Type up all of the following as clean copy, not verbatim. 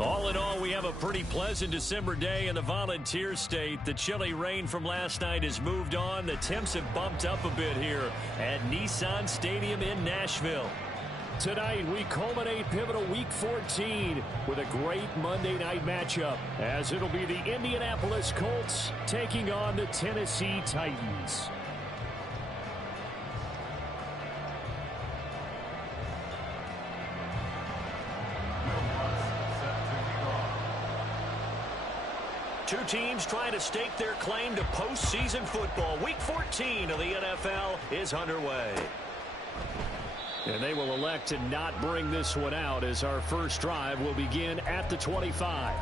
All in all, we have a pretty pleasant December day in the Volunteer State. The chilly rain from last night has moved on. The temps have bumped up a bit here at Nissan Stadium in Nashville. Tonight, we culminate pivotal Week 14 with a great Monday night matchup, as it'll be the Indianapolis Colts taking on the Tennessee Titans. Two teams trying to stake their claim to postseason football. Week 14 of the NFL is underway. And they will elect to not bring this one out, as our first drive will begin at the 25.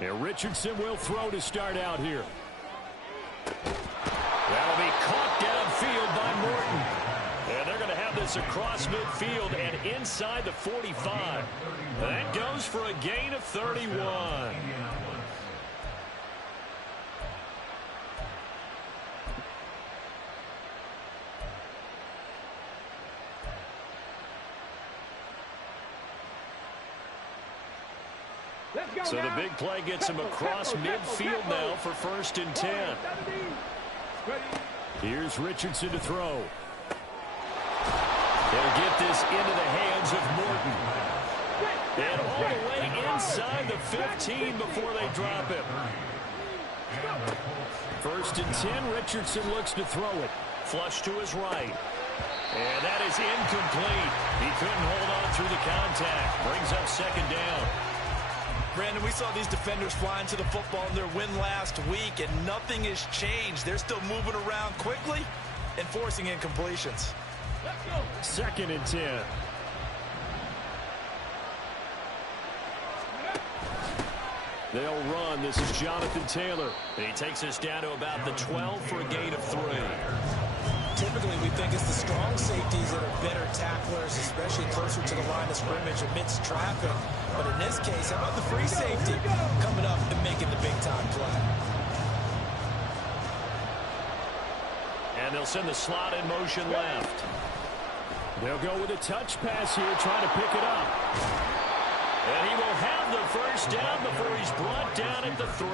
And Richardson will throw to start out here. That'll be caught downfield by Morton. And they're going to have this across midfield and inside the 45. That goes for a gain of 31. So the big play gets him across midfield now for 1st and 10. Here's Richardson to throw. They'll get this into the hands of Morton. And all the way inside the 15 before they drop him. 1st and 10, Richardson looks to throw it. Flush to his right. And that is incomplete. He couldn't hold on through the contact. Brings up 2nd down. Brandon, we saw these defenders flying to the football in their win last week, and nothing has changed. They're still moving around quickly and forcing incompletions. 2nd and 10. They'll run. This is Jonathan Taylor. And he takes us down to about the 12 for a gain of 3. Typically, we think it's the strong safeties that are better tacklers, especially closer to the line of scrimmage amidst traffic. But in this case, how about the free safety coming up and making the big-time play? And they'll send the slot in motion left. They'll go with a touch pass here, trying to pick it up. And he will have the 1st down before he's brought down at the 3.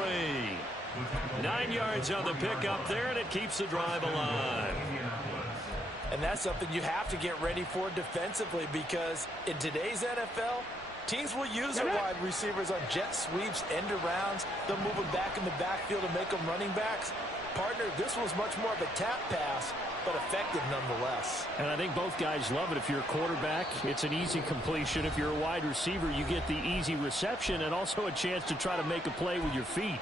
9 yards on the pickup there, and it keeps the drive alive. And that's something you have to get ready for defensively, because in today's NFL, teams will use their wide receivers on jet sweeps, end arounds. They'll move them back in the backfield and make them running backs. Partner, this was much more of a tap pass, but effective nonetheless. And I think both guys love it. If you're a quarterback, it's an easy completion. If you're a wide receiver, you get the easy reception and also a chance to try to make a play with your feet.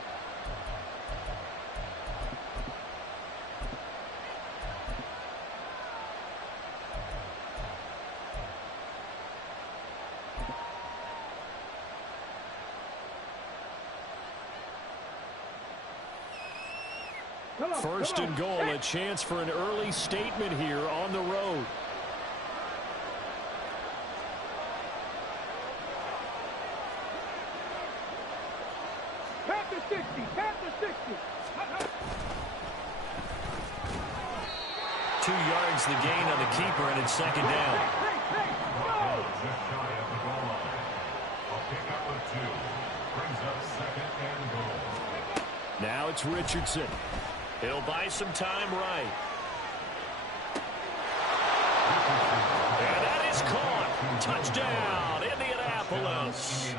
First and goal, a chance for an early statement here on the road. Past the 60, past the 60. 2 yards the gain on the keeper, and it's 2nd down. Now it's Richardson. He'll buy some time right. And that is caught. Touchdown, Indianapolis.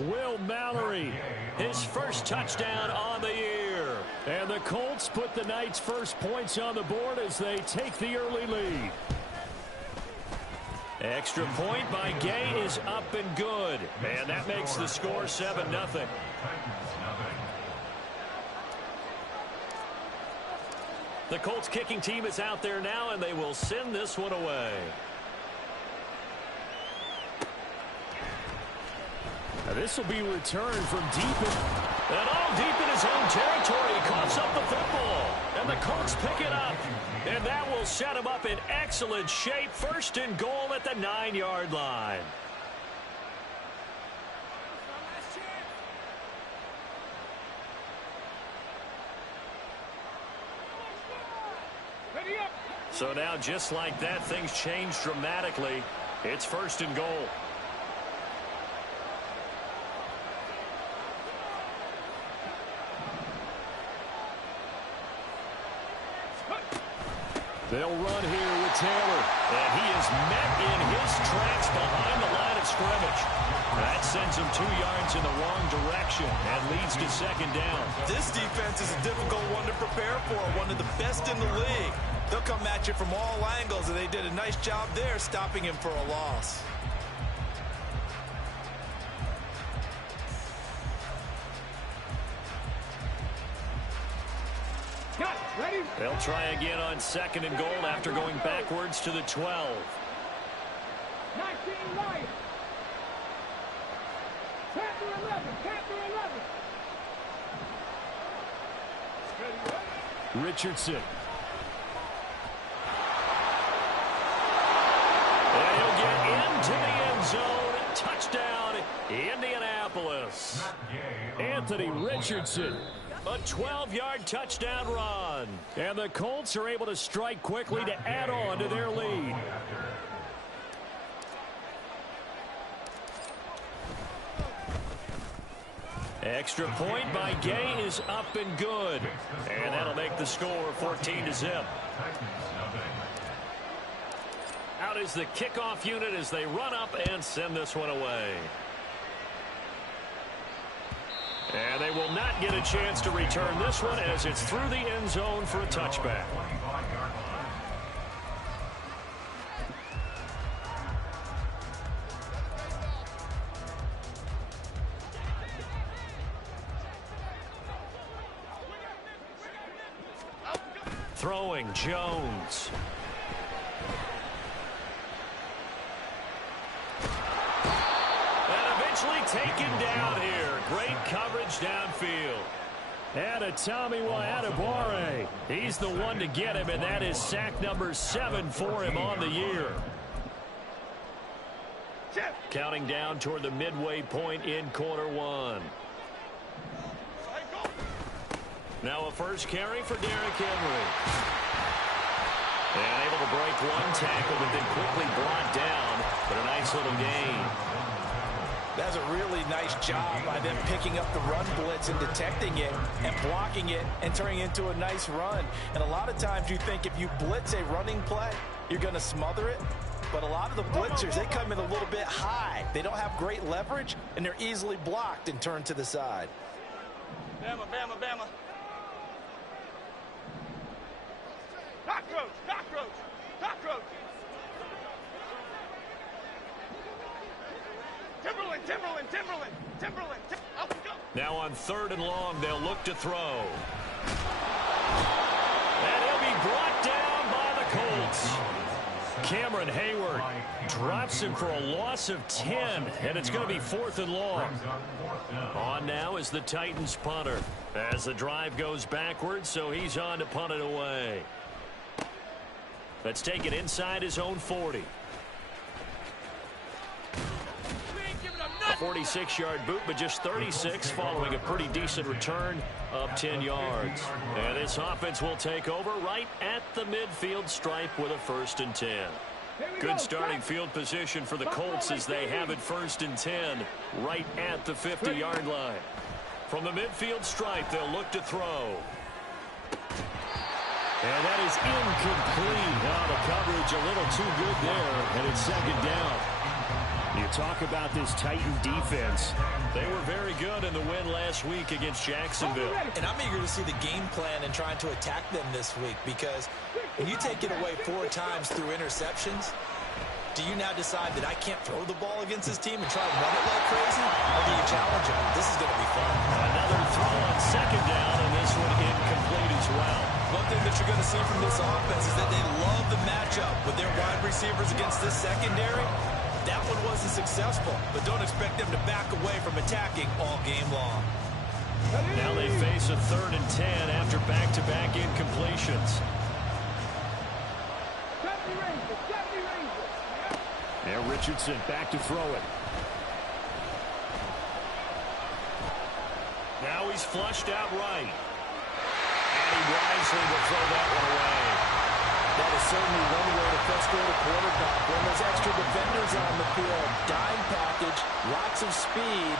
Will Mallory, his first touchdown on the year. And the Colts put the Knights' first points on the board as they take the early lead. Extra point by Gay is up and good. And that makes the score 7-0. The Colts kicking team is out there now, and they will send this one away. Now this will be returned from deep. And all deep in his own territory. He coughs up the football. And the Colts pick it up. And that will set them up in excellent shape. First and goal at the 9-yard line. So now, just like that, things change dramatically. It's first and goal. They'll run here with Taylor. And he is met in his tracks behind the line of scrimmage. That sends him 2 yards in the wrong direction and leads to second down. This defense is a difficult one to prepare for, one of the best in the league. They'll come at you from all angles, and they did a nice job there stopping him for a loss. They'll try again on second and goal after going backwards to the 12. 19 right. Panther 11. Panther 11. Richardson. And he'll get into the end zone. Touchdown, Indianapolis. Anthony Richardson. A 12-yard touchdown run. And the Colts are able to strike quickly to add on to their lead. Extra point by Gay is up and good. And that'll make the score 14-0. Out is the kickoff unit as they run up and send this one away. And they will not get a chance to return this one as it's through the end zone for a touchback. Throwing Jones. Taken down here. Great coverage downfield. And a Tommy Adebawore. He's the one to get him, and that is sack number 7 for him on the year. Counting down toward the midway point in quarter one. Now a first carry for Derrick Henry. And able to break one tackle, but then quickly brought down. But a nice little gain. That's a really nice job by them picking up the run blitz and detecting it and blocking it and turning it into a nice run. And a lot of times you think if you blitz a running play, you're going to smother it. But a lot of the blitzers, they come in a little bit high. They don't have great leverage, and they're easily blocked and turned to the side. Bama, Bama, Bama. Cockroach, cockroach, cockroach. Timberland, Timberland, Timberland, Timberland. Up we go. Now on 3rd and long, they'll look to throw. And he'll be brought down by the Colts. Cameron Hayward drops him for a loss of 10, and it's going to be 4th and long. On now is the Titans punter as the drive goes backwards, so he's on to punt it away. Let's take it inside his own 40. A 46-yard boot, but just 36 following a pretty decent return of 10 yards. And this offense will take over right at the midfield stripe with a 1st and 10. Good starting field position for the Colts as they have it 1st and 10 right at the 50-yard line. From the midfield stripe, they'll look to throw. And that is incomplete. Now the coverage a little too good there, and it's 2nd down. You talk about this Titan defense. They were very good in the win last week against Jacksonville. And I'm eager to see the game plan and trying to attack them this week, because when you take it away 4 times through interceptions, do you now decide that I can't throw the ball against this team and try to run it like crazy? Or do you challenge them? This is going to be fun. Another throw on 2nd down, and this one incomplete as well. One thing that you're going to see from this offense is that they love the matchup with their wide receivers against this secondary. That one wasn't successful, but don't expect them to back away from attacking all game long. Now they face a 3rd and 10 after back-to-back incompletions. And Richardson back to throw it. Now he's flushed out right. And he wisely will throw that one away. That is certainly one way to frustrate a quarterback. When there's extra defenders on the field, dime package, lots of speed,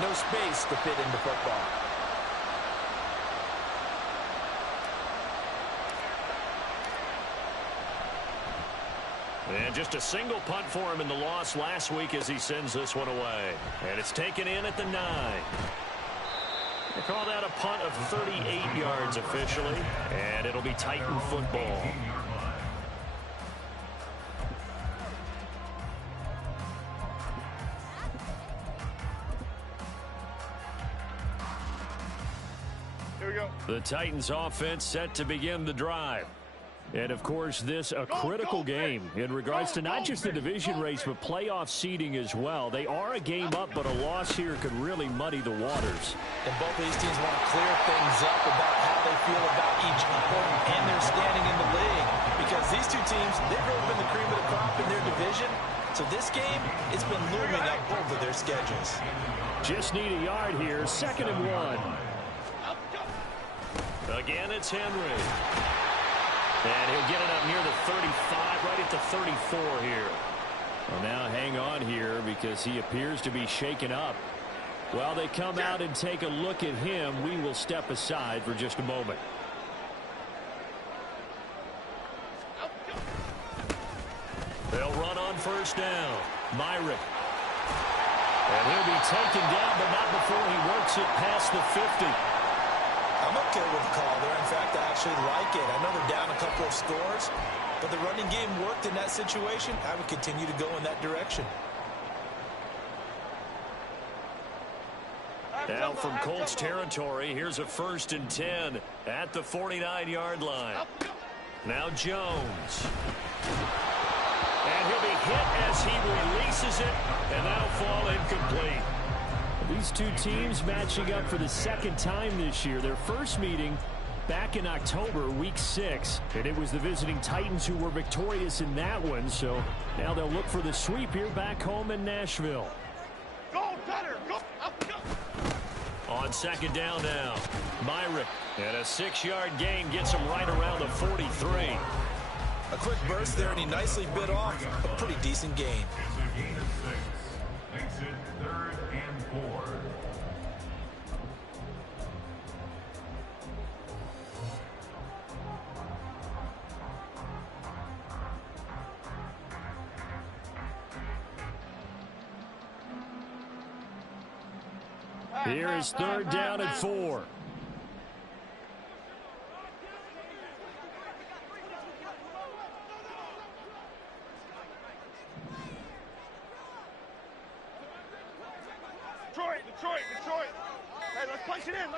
no space to fit into football. And just a single punt for him in the loss last week as he sends this one away. And it's taken in at the 9. They call that a punt of 38 yards officially. And it'll be Titan football. Here we go. The Titans offense set to begin the drive. And, of course, this a critical game in regards to not just the division race, but playoff seeding as well. They are a game up, but a loss here could really muddy the waters. And both of these teams want to clear things up about how they feel about each other and their standing in the league. Because these two teams, they've really been the cream of the crop in their division. So this game, it's been looming up over their schedules. Just need a yard here. 2nd and 1. Again, it's Henry. And he'll get it up near the 35, right at the 34 here. Well, now hang on here because he appears to be shaken up. While they come out and take a look at him, we will step aside for just a moment. They'll run on 1st down. Myrick. And he'll be taken down, but not before he works it past the 50. I'm okay with the call there. In fact, I actually like it. I know they're down a couple of scores, but the running game worked in that situation. I would continue to go in that direction. Now from Colts territory, here's a 1st and 10 at the 49-yard line. Now Jones. And he'll be hit as he releases it, and that'll fall incomplete. These two teams matching up for the 2nd time this year. Their first meeting back in October, week 6. And it was the visiting Titans who were victorious in that one. So now they'll look for the sweep here back home in Nashville. Go, Cutter, go, up, go. On 2nd down now, Myrick. And a 6-yard gain gets him right around the 43. A quick burst there, and he nicely bit off a pretty decent gain. Exit 3rd and 4. Here is 3rd down and 4. Detroit. Hey, let's punch it in.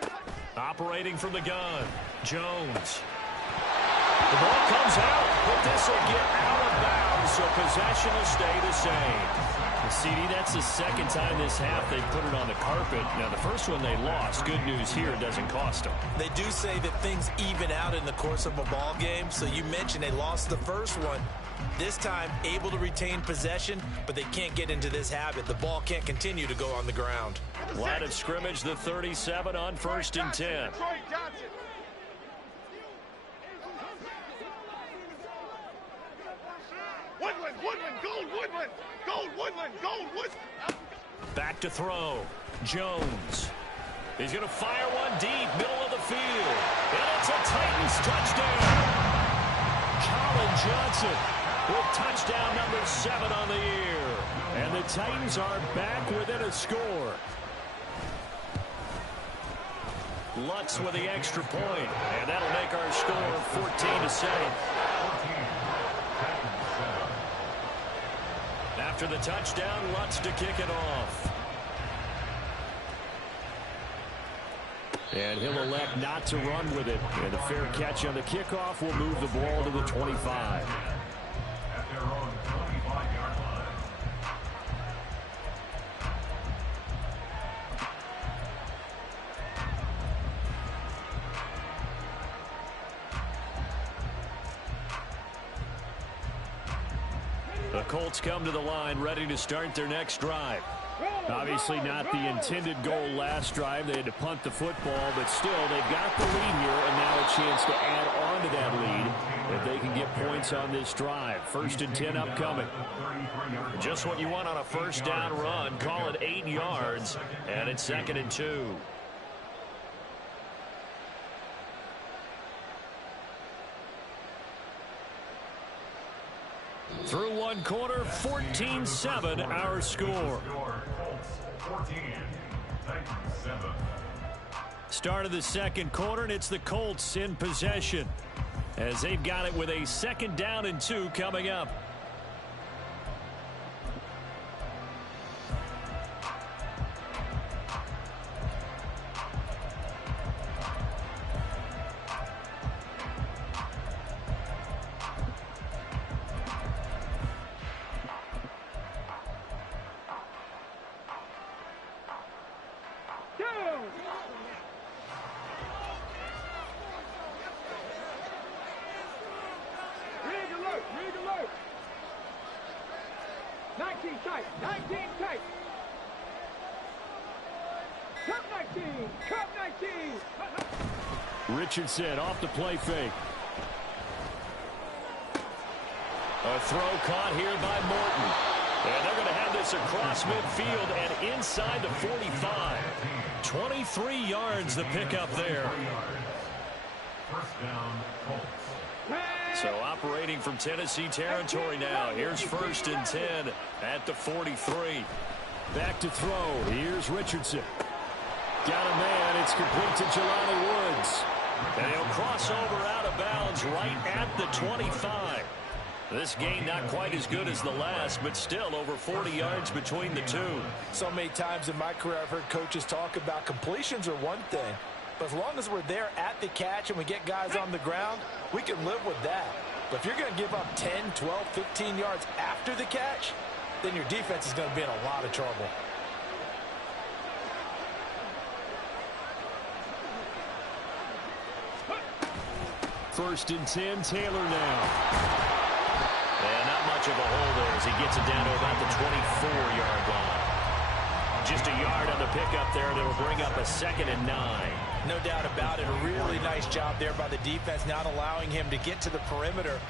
Operating from the gun, Jones. The ball comes out, but this will get out of bounds, so possession will stay the same. CD, that's the 2nd time this half they put it on the carpet. Now, the first one they lost. Good news here, it doesn't cost them. They do say that things even out in the course of a ball game. So you mentioned they lost the first one. This time, able to retain possession, but they can't get into this habit. The ball can't continue to go on the ground. Line of scrimmage, the 37 on 1st and 10. Detroit Johnson. Woodland. Back to throw. Jones. He's going to fire one deep, middle of the field. And it's a Titans touchdown. Colin Johnson with touchdown number 7 on the year. And the Titans are back within a score. Lutz with the extra point. And that'll make our score 14-7. After the touchdown, Lutz to kick it off. And he'll elect not to run with it. And the fair catch on the kickoff will move the ball to the 25. At their own 25-yard line. The Colts come to the line ready to start their next drive. Obviously not the intended goal last drive. They had to punt the football, but still they've got the lead here and now a chance to add on to that lead if they can get points on this drive. 1st and 10 upcoming. Just what you want on a first down run. Call it 8 yards, and it's 2nd and 2. Through one quarter, 14-7 our score. Start of the second quarter, and it's the Colts in possession as they've got it with a 2nd down and 2 coming up. Richardson off the play fake. A throw caught here by Morton. And they're going to have this across midfield and inside the 45. 23 yards the pickup there. So operating from Tennessee territory now. Here's 1st and 10 at the 43. Back to throw. Here's Richardson. Got a man. It's complete to Jelani Woods. And he'll cross over out of bounds right at the 25. This gain not quite as good as the last, but still over 40 yards between the two. So many times in my career I've heard coaches talk about completions are one thing, but as long as we're there at the catch and we get guys on the ground, we can live with that. But if you're going to give up 10, 12, 15 yards after the catch, then your defense is going to be in a lot of trouble. 1st and 10, Taylor now. And not much of a hole there as he gets it down to about the 24-yard line. Just a yard on the pickup there that will bring up a 2nd and 9. No doubt about it. A really nice job there by the defense, not allowing him to get to the perimeter.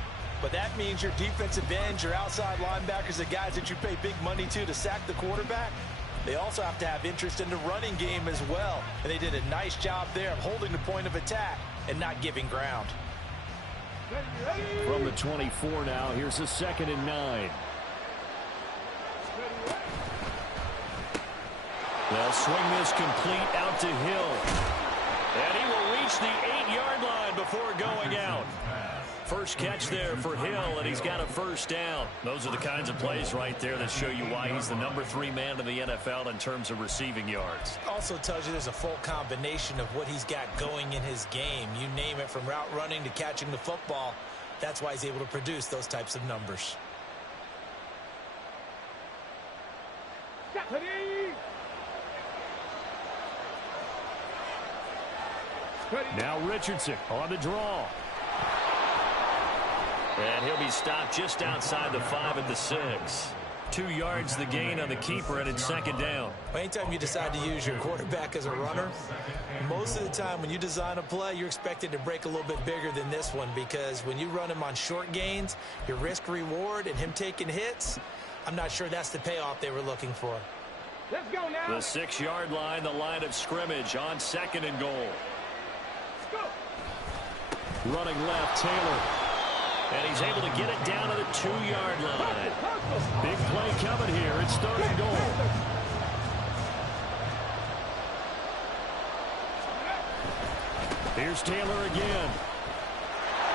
But that means your defensive ends, your outside linebackers, the guys that you pay big money to sack the quarterback, they also have to have interest in the running game as well. And they did a nice job there of holding the point of attack and not giving ground. From the 24 now, here's a 2nd and 9. They'll swing this complete out to Hill. And he will reach the 8-yard line before going out. First catch there for Hill, and he's got a 1st down. Those are the kinds of plays right there that show you why he's the number 3 man in the NFL in terms of receiving yards. Also tells you there's a full combination of what he's got going in his game. You name it, from route running to catching the football. That's why he's able to produce those types of numbers. Now Richardson on the draw. And he'll be stopped just outside the 5 at the 6. 2 yards the gain on the keeper, and it's 2nd down. Anytime you decide to use your quarterback as a runner, most of the time when you design a play, you're expected to break a little bit bigger than this one, because when you run him on short gains, your risk-reward and him taking hits, I'm not sure that's the payoff they were looking for. Let's go now. The 6-yard line, the line of scrimmage on 2nd and goal. Let's go. Running left, Taylor. And he's able to get it down to the 2-yard line. Big play coming here. It's 3rd and goal. Here's Taylor again.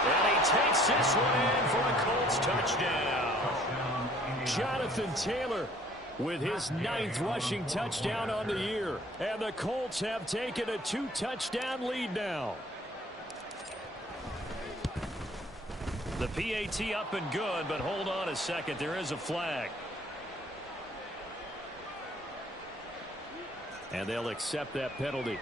And he takes this one in for a Colts touchdown. Jonathan Taylor with his 9th rushing touchdown on the year. And the Colts have taken a 2-touchdown lead now. The PAT up and good, but hold on a second. There is a flag. And they'll accept that penalty.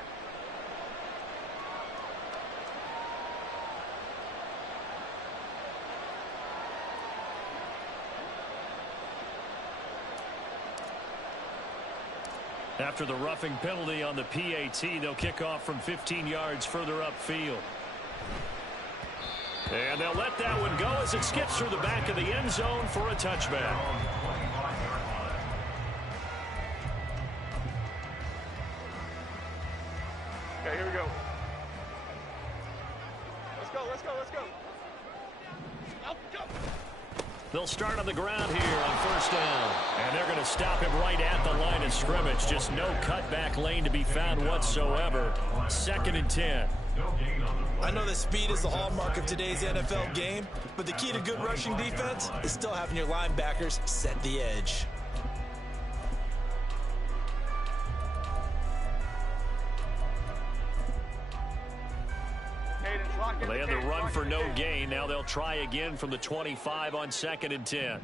After the roughing penalty on the PAT, they'll kick off from 15 yards further upfield. And they'll let that one go as it skips through the back of the end zone for a touchback. Okay, here we go. Let's go, let's go, let's go. Up, go. They'll start on the ground here on first down. And they're going to stop him right at the line of scrimmage. Just no cutback lane to be found whatsoever. 2nd and 10. I know that speed is the hallmark of today's NFL game, but the key to good rushing defense is still having your linebackers set the edge. They had the run for no gain. Now they'll try again from the 25 on 2nd and 10.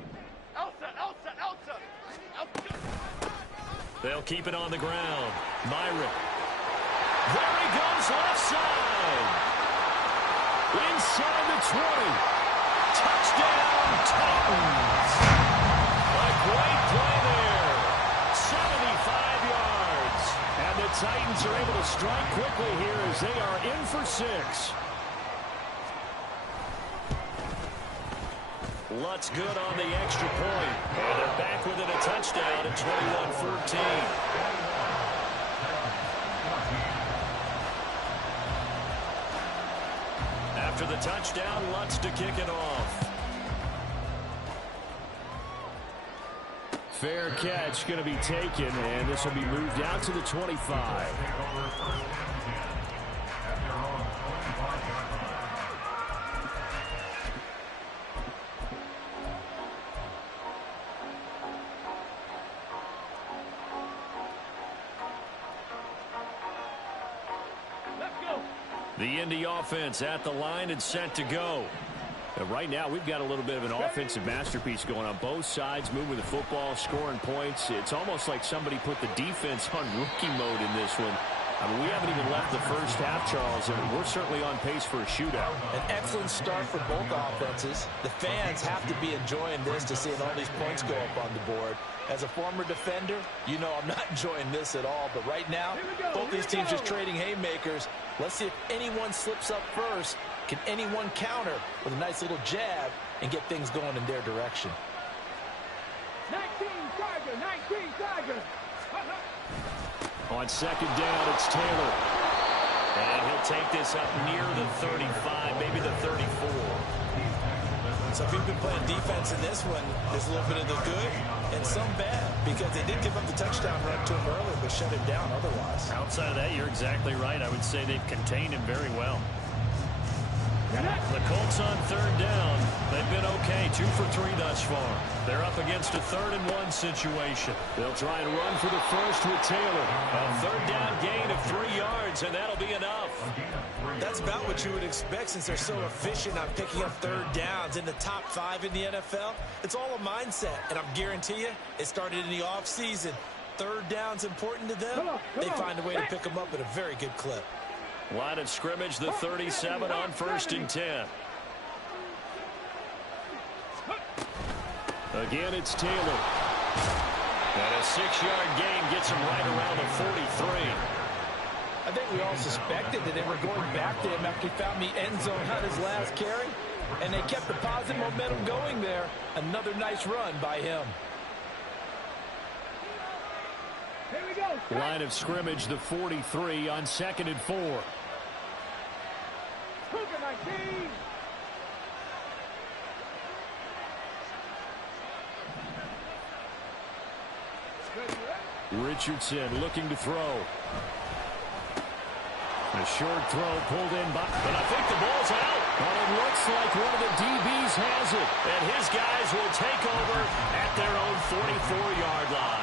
They'll keep it on the ground. Myrick. There he goes left side. Inside the 20. Touchdown, Titans. A great play there. 75 yards. And the Titans are able to strike quickly here as they are in for 6. Lutz good on the extra point. And they're back within a touchdown at 21-14. After the touchdown, Lutz to kick it off. Fair catch going to be taken, and this will be moved out to the 25. The Indy offense at the line and set to go. And right now, we've got a little bit of an offensive masterpiece going on. Both sides moving the football, scoring points. It's almost like somebody put the defense on rookie mode in this one. I mean, we haven't even left the first half, Charles, and we're certainly on pace for a shootout. An excellent start for both offenses. The fans have to be enjoying this to seeing all these points go up on the board. As a former defender, you know I'm not enjoying this at all. But right now, both these teams just trading haymakers. Let's see if anyone slips up first. Can anyone counter with a nice little jab and get things going in their direction? 19 Tiger, 19 Tiger. On 2nd down, it's Taylor. And he'll take this up near the 35, maybe the 34. So if you've been playing defense in this one, there's a little bit of the good and some bad, because they did give up the touchdown run to him earlier, but shut him down otherwise. Outside of that, you're exactly right. I would say they've contained him very well. The Colts on 3rd down. They've been okay, 2 for 3 thus far. They're up against a 3rd and 1 situation. They'll try and run for the first with Taylor. A 3rd down gain of 3 yards, and that'll be enough. That's about what you would expect since they're so efficient on picking up 3rd downs in the top 5 in the NFL. It's all a mindset, and I'm guarantee you it started in the offseason. 3rd down's important to them. They find a way to pick them up at a very good clip. Line of scrimmage, the 37 on 1st and 10. Again, it's Taylor. And a 6-yard gain gets him right around the 43. I think we all suspected that they were going back to him after he found the end zone on his last carry, and they kept the positive momentum going there. Another nice run by him. Here we go. Line of scrimmage, the 43 on 2nd and 4. Cougar 19. Richardson looking to throw. A short throw pulled in by, but I think the ball's out. Well, it looks like one of the DBs has it. And his guys will take over at their own 44-yard line.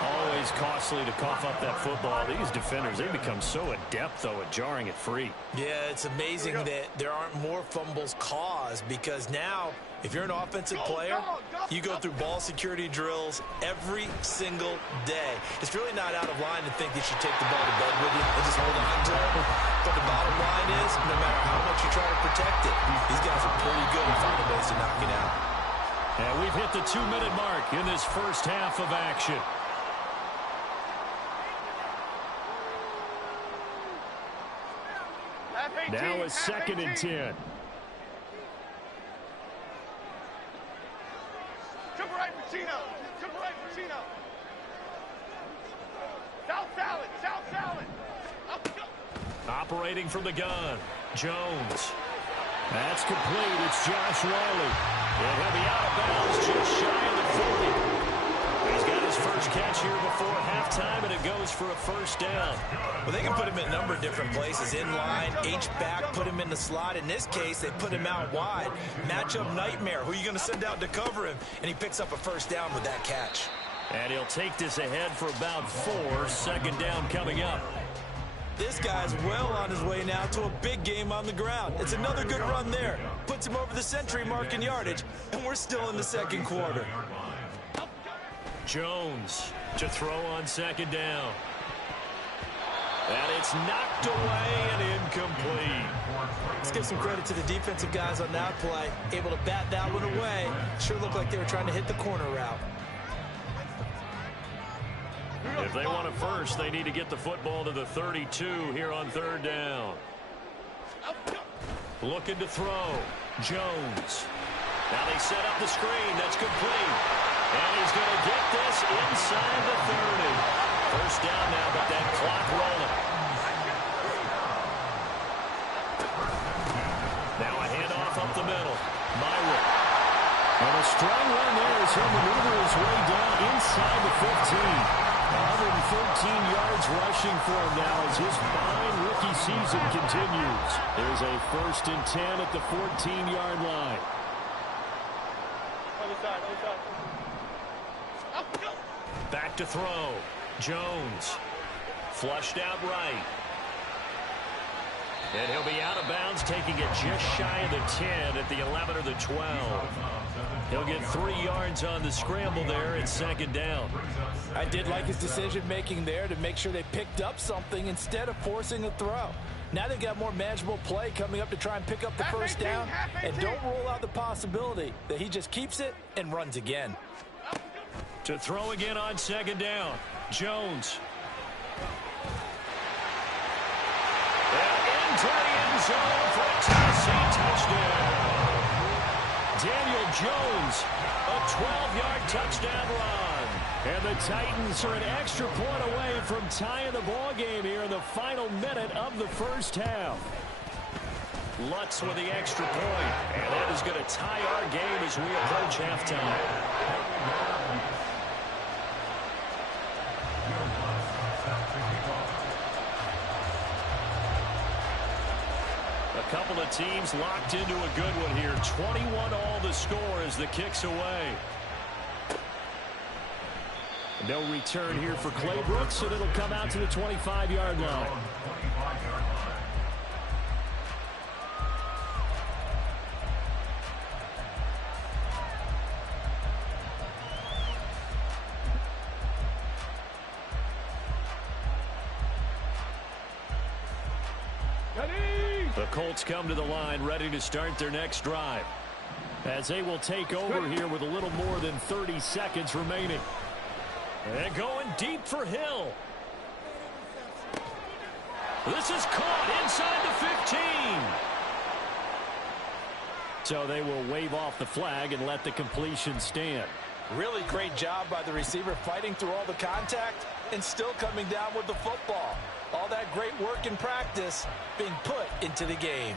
Always costly to cough up that football. These defenders, they become so adept, though, at jarring it free. Yeah, it's amazing that there aren't more fumbles caused, because now, if you're an offensive player, you go through ball security drills every single day. It's really not out of line to think that you take the ball to bed with you and just hold on to it. But the bottom line is, no matter how much you try to protect it, these guys are pretty good at finding ways to knock it out. And we've hit the 2-minute mark in this first half of action. now a 2nd and 10. Triple right, Pacino. Triple right, Pacino. South salad. South salad. Up, go. Operating from the gun, Jones. That's complete. It's Josh Riley. And he'll be out of bounds just shy of the 40. He's got his first catch here before halftime, and it goes for a first down. Well, they can put him in a number of different places. In line, H-back, put him in the slot. In this case, they put him out wide. Matchup nightmare. Who are you going to send out to cover him? And he picks up a first down with that catch. And he'll take this ahead for about 4. 2nd down coming up. This guy's well on his way now to a big game on the ground. It's another good run there. Puts him over the century mark in yardage, and we're still in the 2nd quarter. Jones to throw on 2nd down. And it's knocked away and incomplete. Let's give some credit to the defensive guys on that play. Able to bat that one away. Sure looked like they were trying to hit the corner route. If they want it first, they need to get the football to the 32 here on 3rd down. Looking to throw. Jones. Now they set up the screen. That's complete. And he's going to get this inside the 30. First down now, but that clock rolling. Now a handoff up the middle. Myrick. And a strong run there as he'll maneuver his way down inside the 15. 113 yards rushing for him now as his fine rookie season continues. There's a 1st and 10 at the 14-yard line. Other side, other side. Up, go. Back to throw. Jones. Flushed out right. And he'll be out of bounds, taking it just shy of the 10 at the 11 or the 12. He'll get 3 yards on the scramble there at 2nd down. I did like his decision-making there to make sure they picked up something instead of forcing a throw. Now they've got more manageable play coming up to try and pick up the first down. And don't rule out the possibility that he just keeps it and runs again. To throw again on 2nd down. Jones. And into the end zone for a Tennessee touchdown. Daniel Jones, a 12-yard touchdown run. And the Titans are an extra point away from tying the ball game here in the final minute of the first half. Lutz with the extra point, and that is going to tie our game as we approach halftime. A couple of teams locked into a good one here. 21 all the score as the kick's away. No return here for Claybrooks, and it'll come out to the 25-yard line. The Colts come to the line ready to start their next drive as they will take over here with a little more than 30 seconds remaining. And going deep for Hill. This is caught inside the 15. So they will wave off the flag and let the completion stand. Really great job by the receiver fighting through all the contact and still coming down with the football. All that great work in practice being put into the game.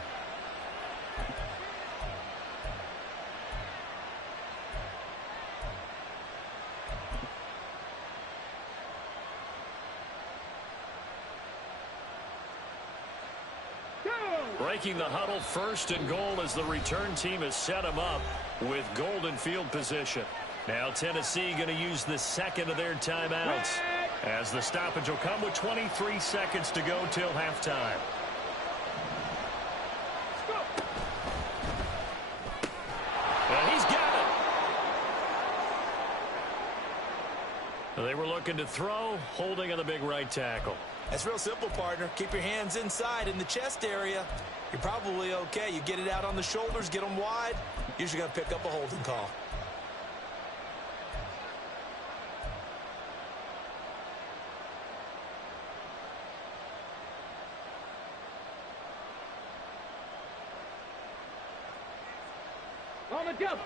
Breaking the huddle, 1st and goal as the return team has set him up with golden field position. Now Tennessee going to use the 2nd of their timeouts as the stoppage will come with 23 seconds to go till halftime. And he's got it. They were looking to throw, holding on the big right tackle. That's real simple, partner. Keep your hands inside in the chest area. You're probably okay. You get it out on the shoulders, get them wide. Usually going to pick up a holding call.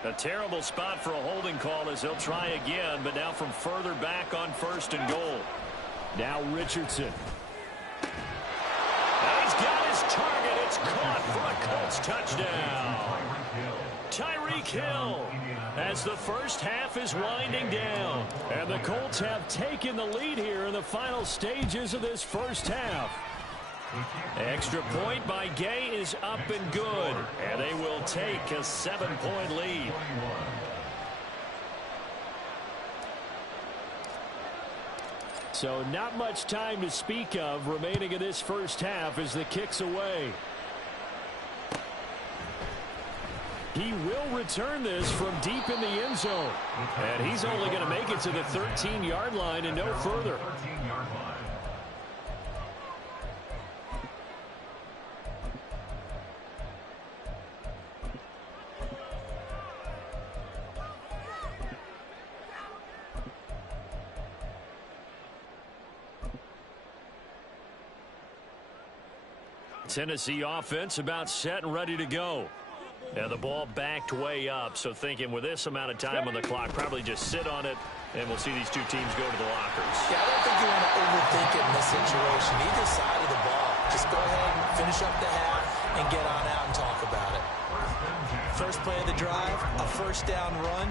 A terrible spot for a holding call as they'll try again, but now from further back on 1st and goal. Now Richardson. And he's got his target. It's caught for a Colts touchdown. Tyreek Hill as the first half is winding down. And the Colts have taken the lead here in the final stages of this first half. Extra point by Gay is up and good. And they will take a 7-point lead. So not much time to speak of remaining in this first half as the kick's away. He will return this from deep in the end zone. And he's only going to make it to the 13-yard line and no further. Tennessee offense about set and ready to go. And the ball backed way up, so thinking with this amount of time on the clock, probably just sit on it, and we'll see these two teams go to the lockers. Yeah, I don't think you want to overthink it in this situation. Either side of the ball. Just go ahead and finish up the half and get on out and talk about it. First play of the drive, a first down run.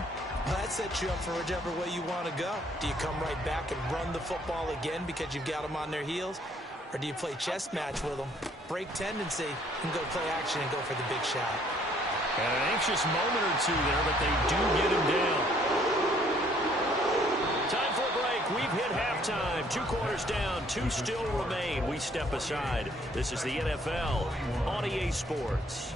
That sets you up for whichever way you want to go. Do you come right back and run the football again because you've got them on their heels? Or do you play chess match with them, break tendency, and go play action and go for the big shot? And an anxious moment or two there, but they do get him down. Time for a break. We've hit halftime. 2 quarters down. 2 still remain. We step aside. This is the NFL on EA Sports.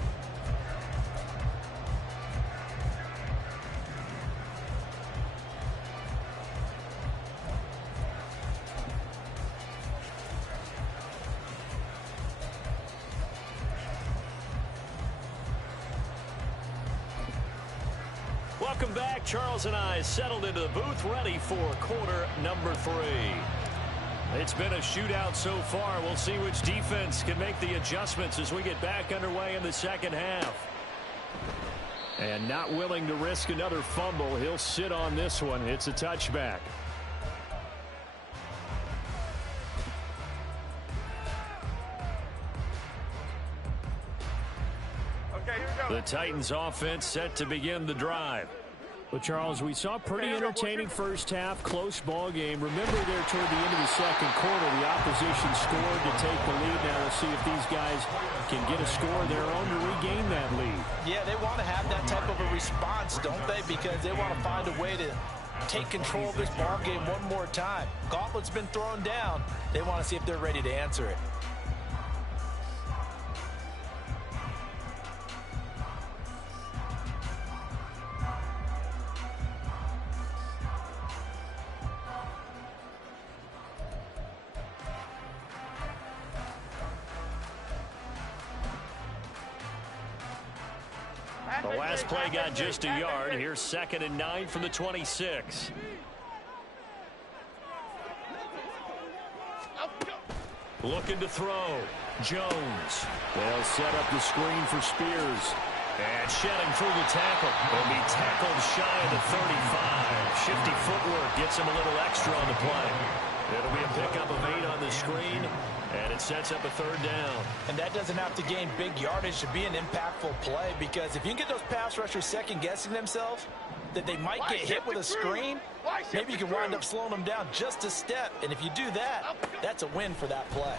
Welcome back. Charles and I settled into the booth, ready for quarter number 3. It's been a shootout so far. We'll see which defense can make the adjustments as we get back underway in the second half. And not willing to risk another fumble. He'll sit on this one. It's a touchback. Okay, here we go. The Titans offense set to begin the drive. Well, Charles, we saw pretty entertaining first half, close ball game. Remember there toward the end of the second quarter, the opposition scored to take the lead. Now we'll see if these guys can get a score of their own to regain that lead. Yeah, they want to have that type of a response, don't they? Because they want to find a way to take control of this ball game one more time. Gauntlet's been thrown down. They want to see if they're ready to answer it. The last play got just a yard. Here's 2nd and 9 from the 26. Looking to throw. Jones. They'll set up the screen for Spears. And shedding through the tackle. Will be tackled shy of the 35. Shifty footwork gets him a little extra on the play. It'll be a pickup of 8 on the screen. And it sets up a 3rd down. And that doesn't have to gain big yardage to be an impactful play, because if you can get those pass rushers second-guessing themselves, that they might get hit with a screen, maybe you can wind up slowing them down just a step. And if you do that, that's a win for that play.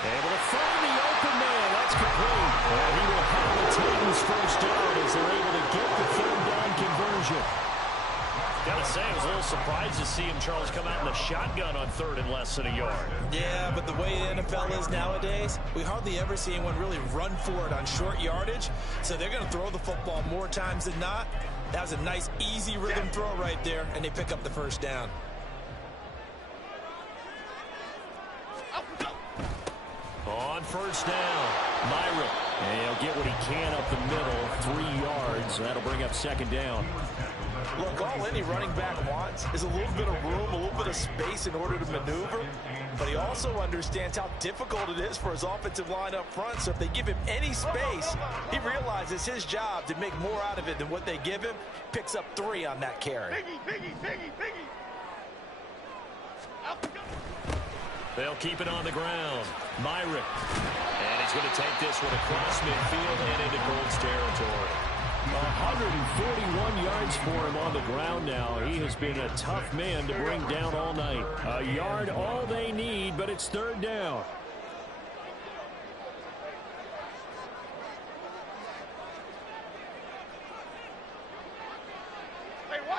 Able to find the open man. That's complete. And he will have the Titans first down as they're able to get the 3rd down conversion. Gotta say, I was a little surprised to see him, Charles, come out in the shotgun on 3rd and less than a yard. Yeah, but the way the NFL is nowadays, we hardly ever see anyone really run for it on short yardage. So they're going to throw the football more times than not. That was a nice, easy rhythm throw right there, and they pick up the first down. On 1st down, Myron. And he'll get what he can up the middle, 3 yards. That'll bring up 2nd down. Look, all any running back wants is a little bit of room, a little bit of space in order to maneuver. but he also understands how difficult it is for his offensive line up front. So if they give him any space, he realizes his job to make more out of it than what they give him. Picks up 3 on that carry. Biggie. They'll keep it on the ground. Myrick. And he's going to take this one across midfield and into Colts territory. 141 yards for him on the ground now. He has been a tough man to bring down all night. A yard all they need, but it's 3rd down.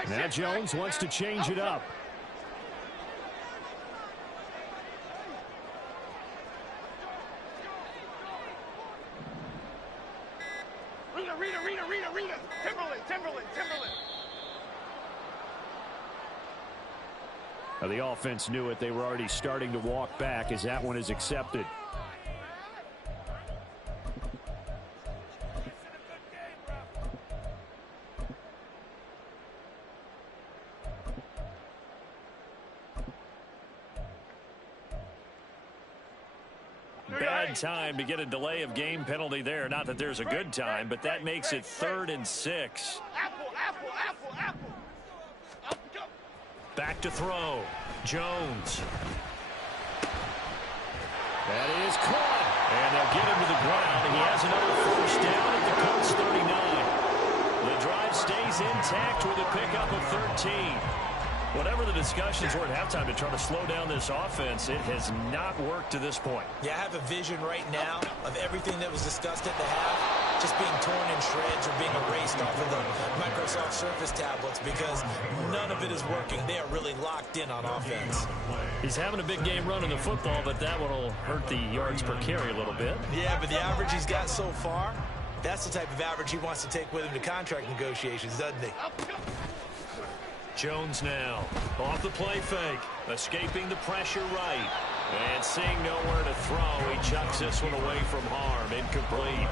Now Jones wants to change it up. Rita. Timberland. Now the offense knew it. They were already starting to walk back as that one is accepted. Bad time to get a delay of game penalty there. Not that there's a good time, but that makes it 3rd and 6. Apple. Back to throw. Jones. That is caught. And they'll get him to the ground. And he has another 1st down at the Colts 39. The drive stays intact with a pickup of 13. Whatever the discussions were at halftime to try to slow down this offense, it has not worked to this point. Yeah, I have a vision right now of everything that was discussed at the half just being torn in shreds or being erased off of the Microsoft Surface tablets because none of it is working. They are really locked in on offense. He's having a big game running the football, but that one will hurt the yards per carry a little bit. Yeah, but the average he's got so far, that's the type of average he wants to take with him to contract negotiations, doesn't he? Jones now off the play fake, escaping the pressure right, and seeing nowhere to throw. He chucks this one away from harm. Incomplete.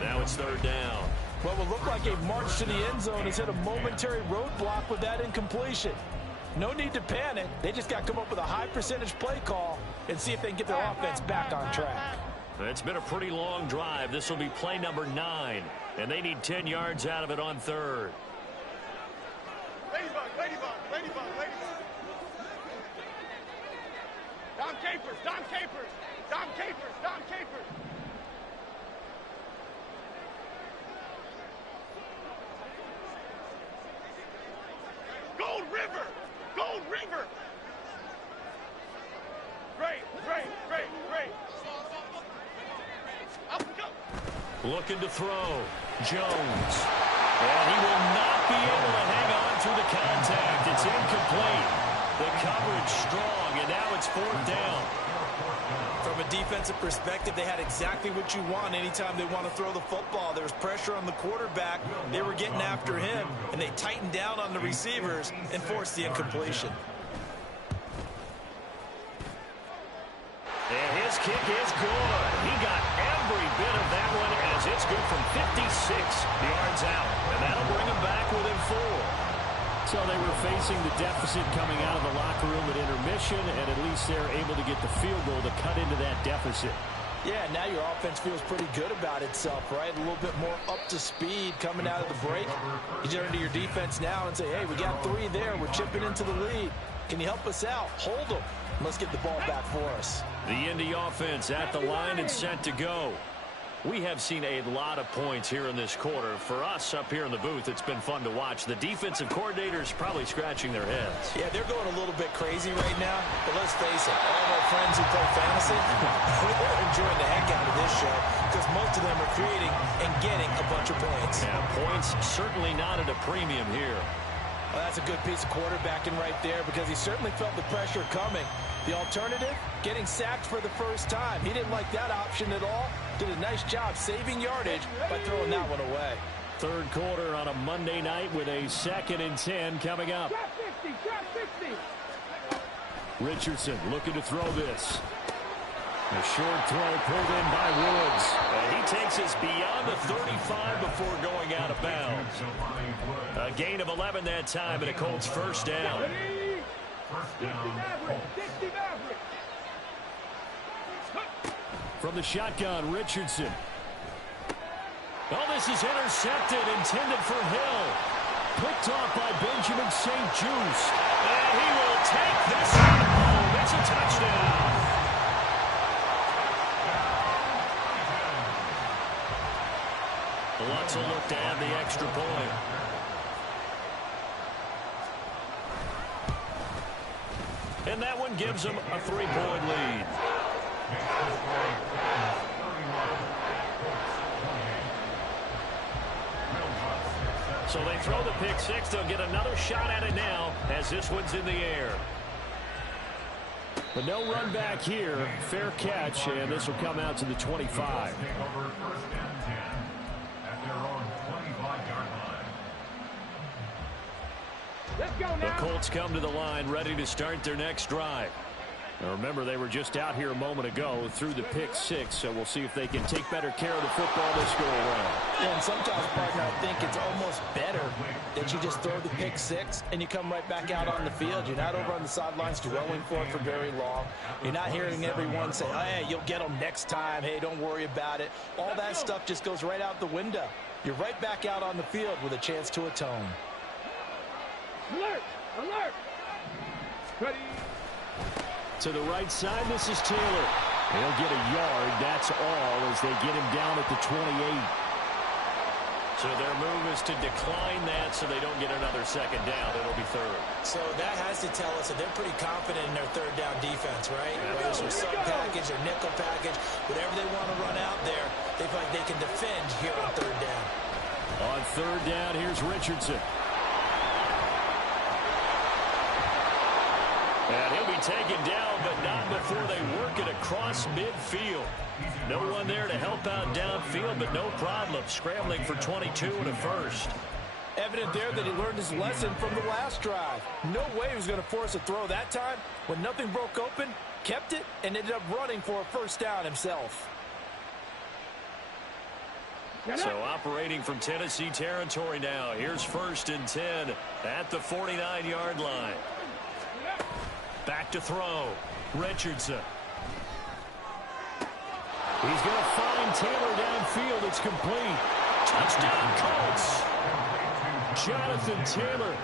Now it's 3rd down. What will look like a march to the end zone has hit a momentary roadblock with that incompletion. No need to panic. They just got to come up with a high percentage play call and see if they can get their offense back on track. It's been a pretty long drive. This will be play number 9, and they need 10 yards out of it on 3rd. Ladybug. Dom Capers. Gold River. Great. Up we go. Looking to throw. Jones. And he will not be able to hang on through the contact. It's incomplete. The coverage strong, and now it's 4th down. From a defensive perspective, they had exactly what you want anytime they want to throw the football. There was pressure on the quarterback. They were getting after him, and they tightened down on the receivers and forced the incompletion. And his kick is good. He got every bit of that one as it's good from 56 yards out. And that'll bring him back within 4. So they were facing the deficit coming out of the locker room at intermission, and at least they're able to get the field goal to cut into that deficit. Yeah, now your offense feels pretty good about itself, right? A little bit more up to speed coming out of the break. You turn to your defense now and say, hey, we got 3 there. We're chipping into the lead. Can you help us out? Hold them. Let's get the ball back for us. The Indy offense at the line and set to go. We have seen a lot of points here in this quarter. For us up here in the booth, it's been fun to watch. The defensive coordinators probably scratching their heads. Yeah, they're going a little bit crazy right now. But let's face it, all of our friends who play fantasy, they're enjoying the heck out of this show because most of them are creating and getting a bunch of points. Yeah, points certainly not at a premium here. Well, that's a good piece of quarterbacking right there because he certainly felt the pressure coming. The alternative, getting sacked for the first time. He didn't like that option at all. Did a nice job saving yardage by throwing that one away. 3rd quarter on a Monday night with a 2nd and 10 coming up. Drop 50. Richardson looking to throw this. A short throw pulled in by Woods. And he takes us beyond the 35 before going out of bounds. A gain of 11 that time, and a Colts 1st down. From the shotgun, Richardson. Oh, this is intercepted, intended for Hill. Picked off by Benjamin St. Juste. And he will take this one home. It's a touchdown. Lutz will look to add the extra point. And that one gives them a 3-point lead. So they throw the pick six. They'll get another shot at it now as this one's in the air. But no run back here. Fair catch, and this will come out to the 25. Let's go now. The Colts come to the line ready to start their next drive. Now remember, they were just out here a moment ago through the pick six, so we'll see if they can take better care of the football this go around. Yeah, and sometimes, partner, I think it's almost better that you just throw the pick six and you come right back out on the field. You're not over on the sidelines dwelling for it for very long. You're not hearing everyone say, hey, you'll get them next time. Hey, don't worry about it. All that stuff just goes right out the window. You're right back out on the field with a chance to atone. Alert! Alert! Ready? To the right side, this is Taylor. He'll get a yard. That's all as they get him down at the 28. So their move is to decline that so they don't get another second down. It'll be third. So that has to tell us that they're pretty confident in their third down defense, right? Whether it's a sub package or nickel package, whatever they want to run out there, they feel like they can defend here on third down. On third down, here's Richardson. And he'll be taken down, but not before they work it across midfield. No one there to help out downfield, but no problem. Scrambling for 22 and a first. Evident there that he learned his lesson from the last drive. No way he was going to force a throw that time. When nothing broke open, kept it, and ended up running for a first down himself. So operating from Tennessee territory now. Here's 1st and 10 at the 49-yard line. Back to throw. Richardson. He's going to find Taylor downfield. It's complete. Touchdown, Colts. Jonathan Taylor.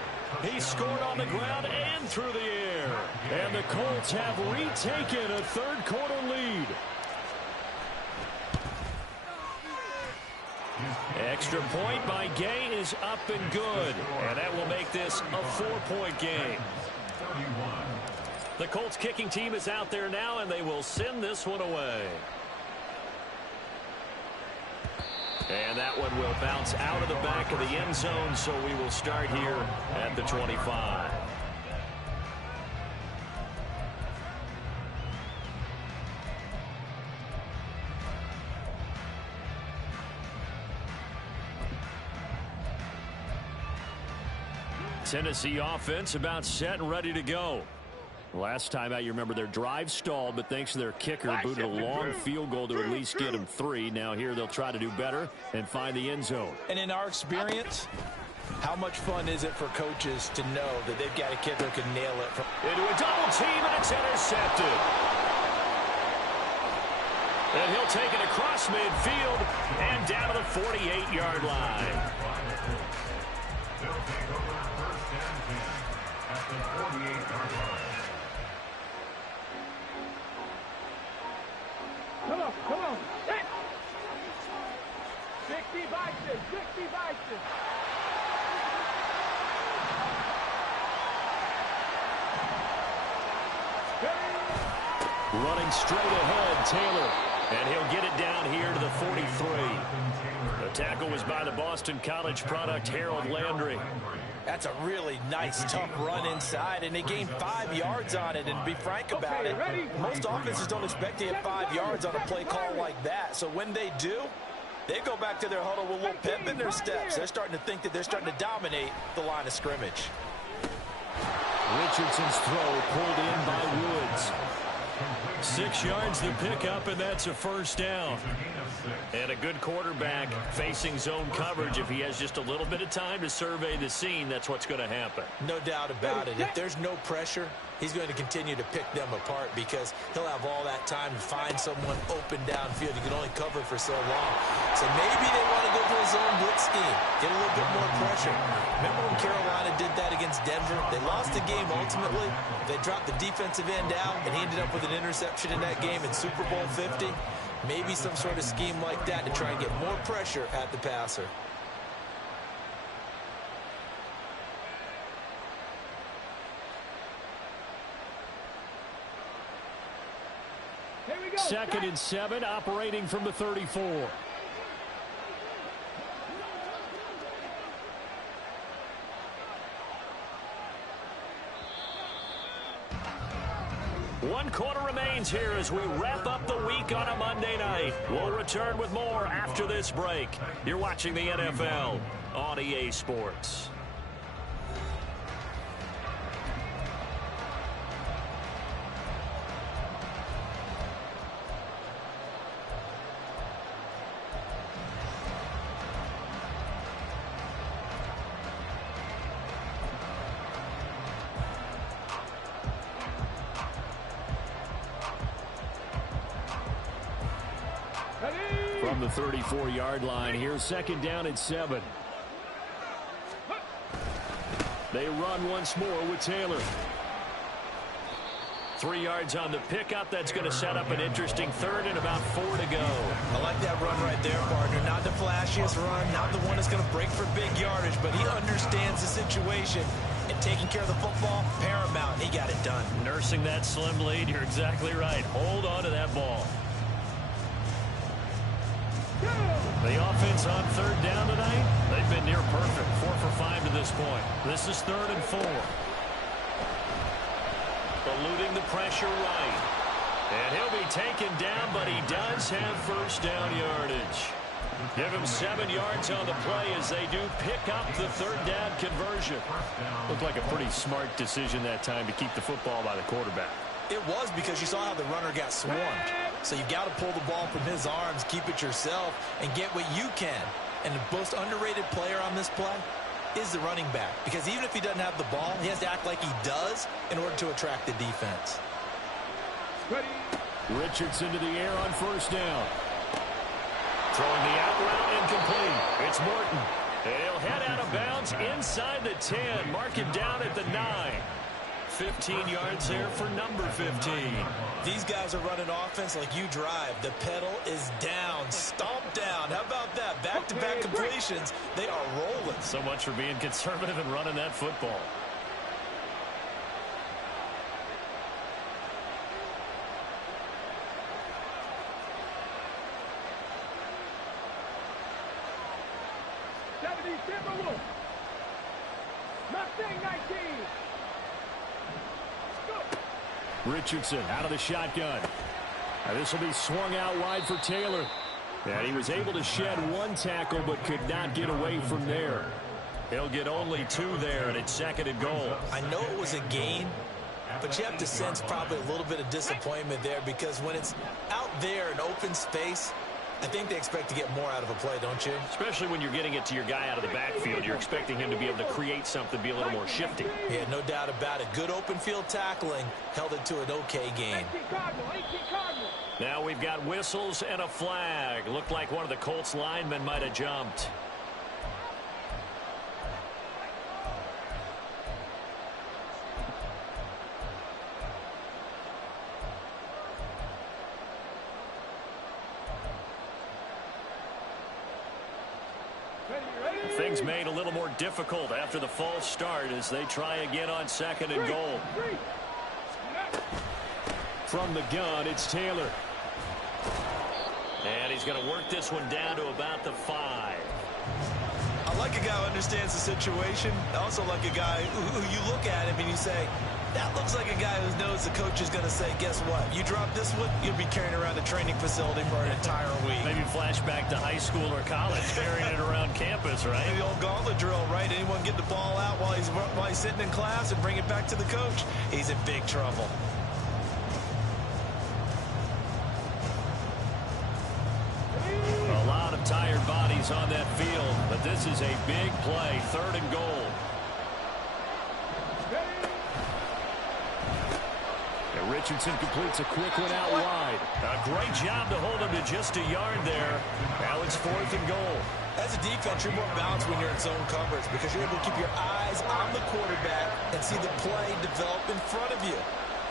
He scored on the ground and through the air. And the Colts have retaken a third-quarter lead. Extra point by Gay is up and good. And that will make this a 4-point game. The Colts kicking team is out there now, and they will send this one away. And that one will bounce out of the back of the end zone, so we will start here at the 25. Tennessee offense about set and ready to go. Last time out, you remember their drive stalled, but thanks to their kicker, booted a long field goal to at least get them 3. Now here they'll try to do better and find the end zone. And in our experience, how much fun is it for coaches to know that they've got a kicker who can nail it? Into a double team, and it's intercepted. And he'll take it across midfield and down to the 48-yard line. They'll take over 1st and 10 at the 48-yard line. Come on, come on. 60 vices, 60 vices. Running straight ahead, Taylor. And he'll get it down here to the 43. The tackle was by the Boston College product, Harold Landry. That's a really nice, tough run inside, and they gained 5 yards on it. And to be frank about it, most offenses don't expect to get 5 yards on a play call like that. So when they do, they go back to their huddle with a little pep in their steps. They're starting to think that they're starting to dominate the line of scrimmage. Richardson's throw pulled in by Woods. 6 yards to pick up, and that's a first down. And a good quarterback facing zone coverage. If he has just a little bit of time to survey the scene, that's what's going to happen. No doubt about it. If there's no pressure, he's going to continue to pick them apart because he'll have all that time to find someone open downfield. He can only cover for so long. So maybe they want to go to a zone blitz scheme, get a little bit more pressure. Remember when Carolina did that against Denver? They lost the game ultimately. They dropped the defensive end out, and he ended up with an interception in that game in Super Bowl 50. Maybe some sort of scheme like that to try and get more pressure at the passer. Here we go. 2nd and 7, operating from the 34. One quarter remains here as we wrap up the week on a Monday night. We'll return with more after this break. You're watching the NFL on EA Sports. From the 34-yard line, here's 2nd down and 7. They run once more with Taylor. 3 yards on the pickup. That's going to set up an interesting 3rd and about 4 to go. I like that run right there, partner. Not the flashiest run, not the one that's going to break for big yardage, but he understands the situation. And taking care of the football, paramount. He got it done. Nursing that slim lead, you're exactly right. Hold on to that ball. The offense on 3rd down tonight, they've been near perfect. 4 for 5 to this point. This is 3rd and 4. Eluding the pressure right. And he'll be taken down, but he does have first down yardage. Give him 7 yards on the play as they do pick up the 3rd down conversion. Looked like a pretty smart decision that time to keep the football by the quarterback. It was because you saw how the runner got swarmed. So you got to pull the ball from his arms, keep it yourself, and get what you can. And the most underrated player on this play is the running back. Because even if he doesn't have the ball, he has to act like he does in order to attract the defense. Richardson to the air on first down. Throwing the out route incomplete. It's Morton. And he'll head out of bounds inside the 10. Mark him down at the 9. 15 yards there for number 15. These guys are running offense like you drive. The pedal is down, stomped down. How about that? Back-to-back completions. They are rolling. So much for being conservative and running that football. Richardson out of the shotgun. This will be swung out wide for Taylor. And he was able to shed 1 tackle but could not get away from there. He'll get only 2 there, and it's 2nd and goal. I know it was a gain, but you have to sense probably a little bit of disappointment there because when it's out there in open space, I think they expect to get more out of a play, don't you? Especially when you're getting it to your guy out of the backfield. You're expecting him to be able to create something, be a little more shifty. Yeah, no doubt about it. Good open field tackling held it to an okay gain. Now we've got whistles and a flag. Looked like one of the Colts linemen might have jumped. Things made a little more difficult after the false start as they try again on 2nd and goal. From the gun, it's Taylor. And he's going to work this one down to about the 5. I like a guy who understands the situation. I also like a guy who you look at him and you say, that looks like a guy who knows the coach is going to say, guess what? You drop this one, you'll be carrying around a training facility for an entire week. Maybe flashback to high school or college, carrying it around campus, right? The old gauntlet drill, right? Anyone get the ball out while he's sitting in class and bring it back to the coach? He's in big trouble. is on that field, but this is a big play, 3rd and goal. And Richardson completes a quick one out wide. A great job to hold him to just a yard there. Now it's 4th and goal. As a defense, you're more balanced when you're in zone coverage because you're able to keep your eyes on the quarterback and see the play develop in front of you.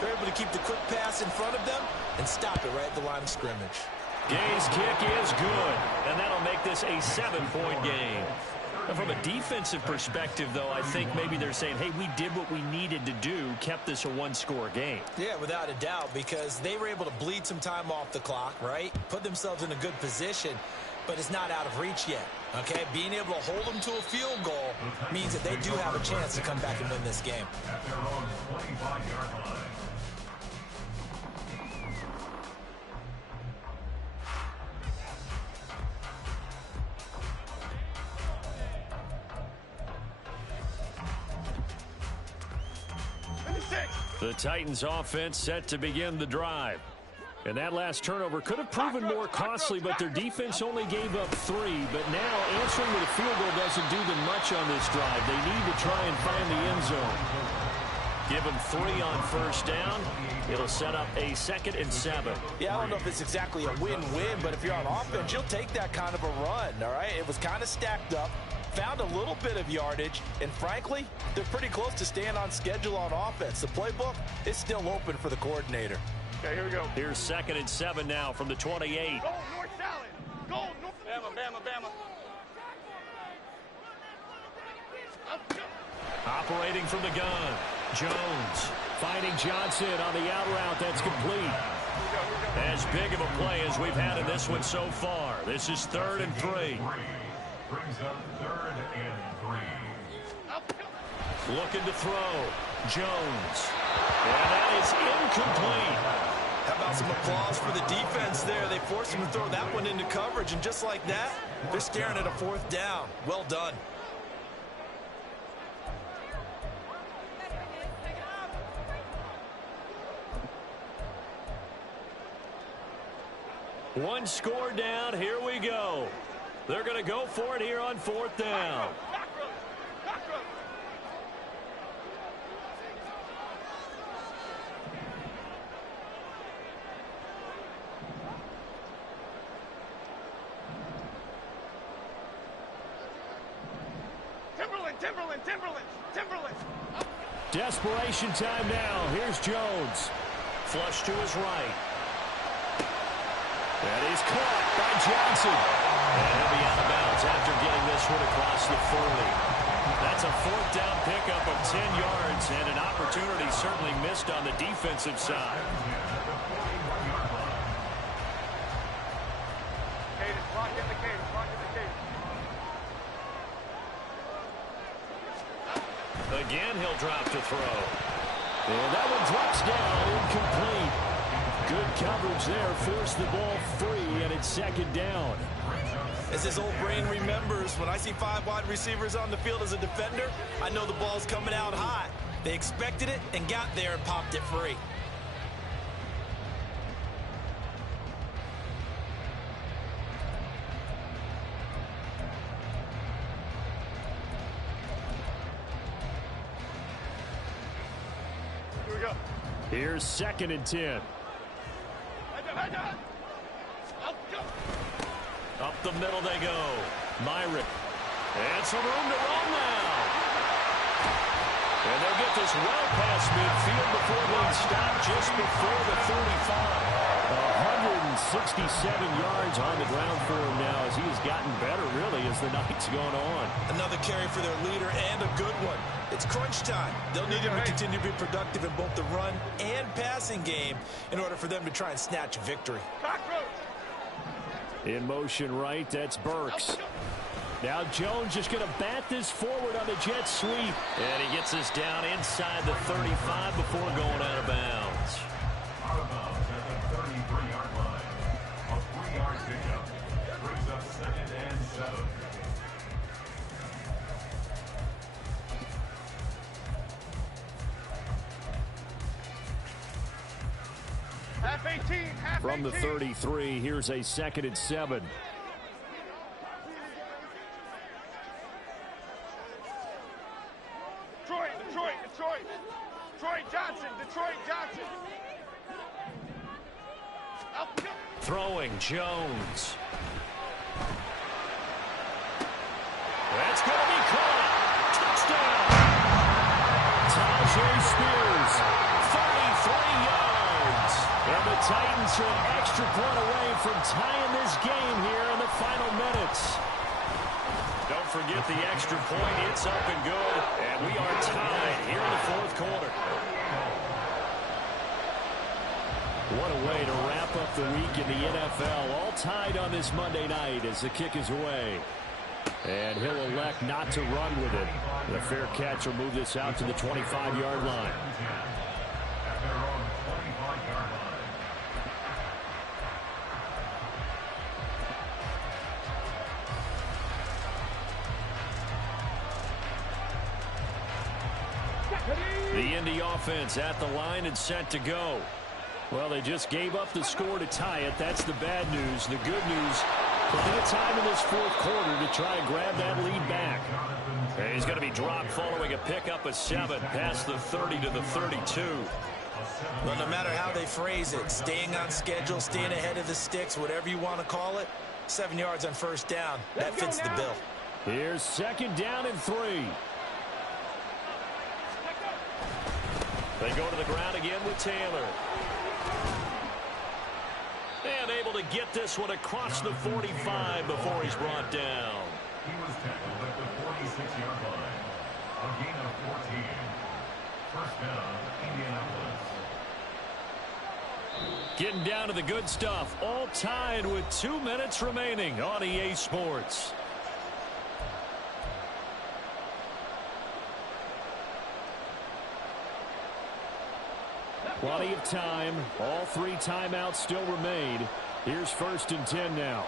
You're able to keep the quick pass in front of them and stop it right at the line of scrimmage. Gay's kick is good, and that'll make this a 7-point game. Now, from a defensive perspective, though, I think maybe they're saying, hey, we did what we needed to do, kept this a 1-score game. Yeah, without a doubt, because they were able to bleed some time off the clock, right? Put themselves in a good position, but it's not out of reach yet, okay? Being able to hold them to a field goal means that they do have a chance to come back and win this game. At their own 25-yard line. The Titans offense set to begin the drive. And that last turnover could have proven more costly, but their defense only gave up 3. But now answering with a field goal doesn't do them much on this drive. They need to try and find the end zone. Give them 3 on 1st down. It'll set up a 2nd and 7. Yeah, I don't know if it's exactly a win-win, but if you're on offense, you'll take that kind of a run, all right? It was kind of stacked up. Found a little bit of yardage, and frankly, they're pretty close to staying on schedule on offense. The playbook is still open for the coordinator. Okay, here we go. Here's 2nd and 7 now from the 28. Go north salad. Go north. Bama, Bama, Bama. Operating from the gun. Jones finding Johnson on the out route. That's complete. As big of a play as we've had in this one so far. This is 3rd and 3. Brings up 3rd and 3. Looking to throw. Jones. And that is incomplete. How about some applause for the defense there? They forced him to throw that one into coverage, and just like that, they're staring at a 4th down. Well done. One score down. Here we go. They're going to go for it here on 4th down. Timberland. Desperation time now. Here's Jones. Flush to his right. That is caught by Johnson. And he'll be out of bounds after getting this one across the 40. That's a 4th down pickup of 10 yards, and an opportunity certainly missed on the defensive side. Cadence, lock in the cadence, lock in the cadence. Again, he'll drop to throw. And that one drops down, incomplete. Good coverage there, forced the ball free, and it's 2nd down. As his old brain remembers, when I see 5 wide receivers on the field as a defender, I know the ball's coming out high. They expected it and got there and popped it free. Here we go. Here's 2nd and 10. Up the middle they go. Myrick. And some room to run now. And they'll get this well past midfield before being stopped just before the 35. 167 yards on the ground for him now as he has gotten better, really, as the night's gone on. Another carry for their leader and a good one. It's crunch time. They'll need him to continue to be productive in both the run and passing game in order for them to try and snatch a victory. In motion right, that's Burks. Now Jones just going to bat this forward on the jet sweep. And he gets us down inside the 35 before going out of bounds. Out of bounds at the 33-yard line. A 3-yard pickup. Brings up 2nd and 7. Half 18, half From the 18. 33, here's a 2nd and 7. Detroit Johnson. Throwing Jones. That's going to be caught. Touchdown. Tajay Spears, 33 yards. And the Titans are an extra point away from tying this game here in the final minutes. Don't forget the extra point. It's up and good. And we are tied here in the fourth quarter. What a way to wrap up the week in the NFL. All tied on this Monday night as the kick is away. And he'll elect not to run with it. The fair catch will move this out to the 25-yard line. The Indy offense at the line and set to go. Well, they just gave up the score to tie it. That's the bad news. The good news, plenty of time in this fourth quarter to try and grab that lead back. And he's going to be dropped following a pickup of 7 past the 30 to the 32. Well, no matter how they phrase it, staying on schedule, staying ahead of the sticks, whatever you want to call it, 7 yards on first down, that fits the bill. Here's second down and 3. They go to the ground again with Taylor. And able to get this one across the 45 before he's brought down. He was tackled at the 46-yard line. A gain of 14. First down, Indianapolis. Getting down to the good stuff. All tied with 2 minutes remaining on EA Sports. Plenty of time. All 3 timeouts still remain. Here's first and 10 now.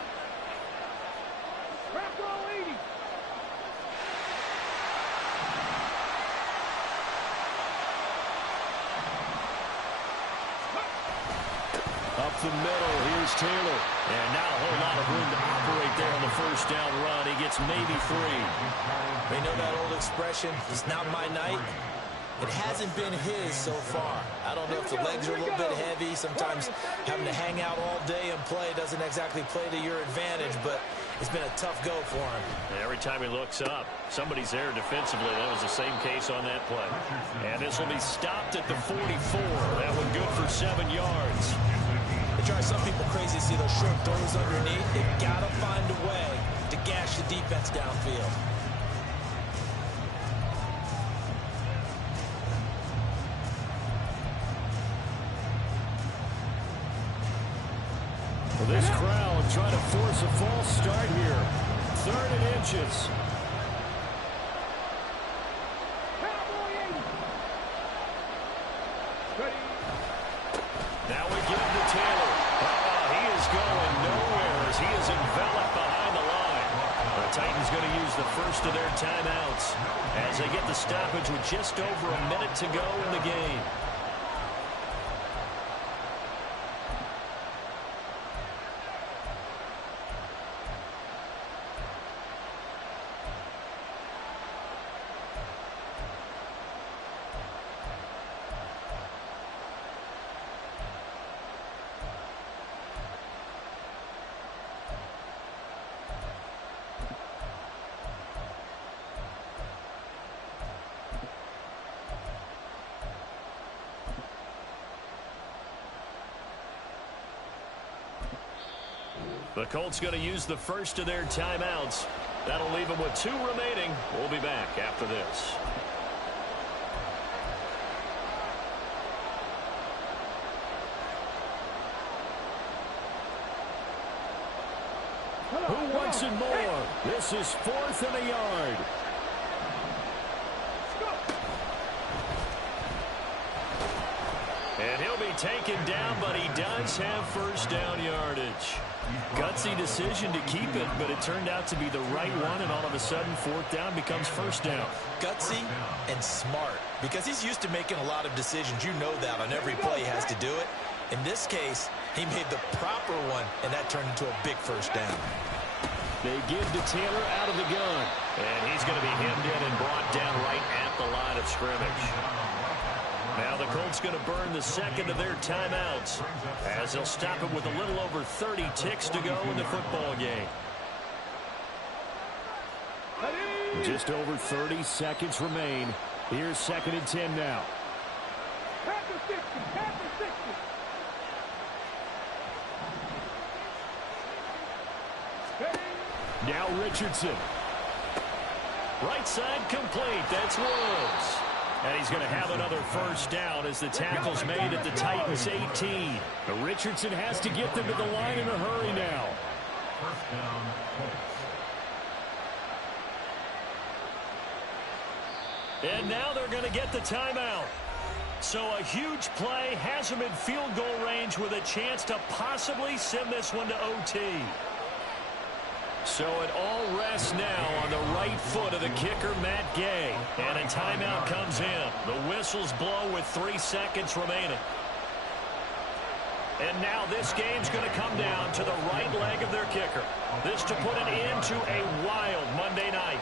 Up the middle, here's Taylor. And not a whole lot of room to operate there on the first down run. He gets maybe 3. They know that old expression, it's not my night. It hasn't been his so far. I don't know if the legs are a little bit heavy. Sometimes having to hang out all day and play doesn't exactly play to your advantage, but it's been a tough go for him. And every time he looks up, somebody's there defensively. That was the same case on that play. And this will be stopped at the 44. That one good for 7 yards. It drives some people crazy to see those short throws underneath. They've got to find a way to gash the defense downfield. Well, this crowd trying to force a false start here. 3rd and inches. Now we give to Taylor. He is going nowhere as he is enveloped behind the line. The Titans going to use the first of their timeouts as they get the stoppage with just over a minute to go in the game. The Colts going to use the first of their timeouts. That'll leave them with 2 remaining. We'll be back after this. Who wants it more? This is 4th and a yard. And he'll be taken down, but he does have first down yardage. Gutsy decision to keep it, but it turned out to be the right one, and all of a sudden, 4th down becomes first down. Gutsy and smart, because he's used to making a lot of decisions. You know that on every play he has to do it. In this case, he made the proper one, and that turned into a big first down. They give to Taylor out of the gun. And he's going to be hemmed in and brought down right at the line of scrimmage. Now the Colts going to burn the second of their timeouts as they'll stop it with a little over 30 ticks to go in the football game. Just over 30 seconds remain. Here's 2nd and 10 now. Now Richardson. Right side complete. That's Woods. And he's going to have another first down as the tackle's made at the Titans 18. But Richardson has to get them to the line in a hurry now. First down, Colts. And now they're going to get the timeout. So a huge play has them in field goal range with a chance to possibly send this one to OT. So it all rests now on the right foot of the kicker, Matt Gay. And a timeout comes in. The whistles blow with 3 seconds remaining. And now this game's going to come down to the right leg of their kicker. This to put an end to a wild Monday night.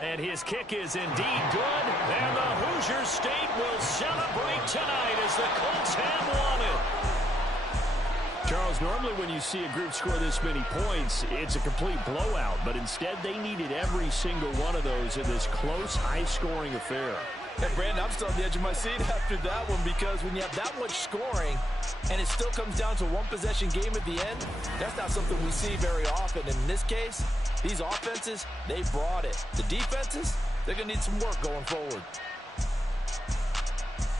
And his kick is indeed good. And the Hoosier State will celebrate tonight as the Colts have won it. Charles, normally when you see a group score this many points, it's a complete blowout. But instead, they needed every single one of those in this close, high-scoring affair. Hey, Brandon, I'm still on the edge of my seat after that one because when you have that much scoring and it still comes down to one possession game at the end, that's not something we see very often. And in this case, these offenses, they brought it. The defenses, they're going to need some work going forward.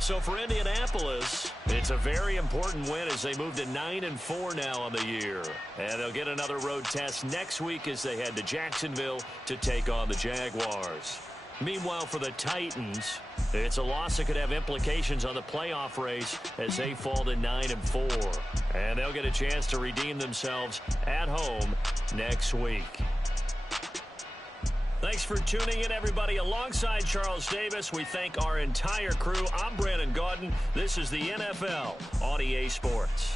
So for Indianapolis, it's a very important win as they move to 9-4 now on the year. And they'll get another road test next week as they head to Jacksonville to take on the Jaguars. Meanwhile, for the Titans, it's a loss that could have implications on the playoff race as they fall to 9-4. And they'll get a chance to redeem themselves at home next week. Thanks for tuning in, everybody. Alongside Charles Davis, we thank our entire crew. I'm Brandon Gaudin. This is the NFL on EA Sports.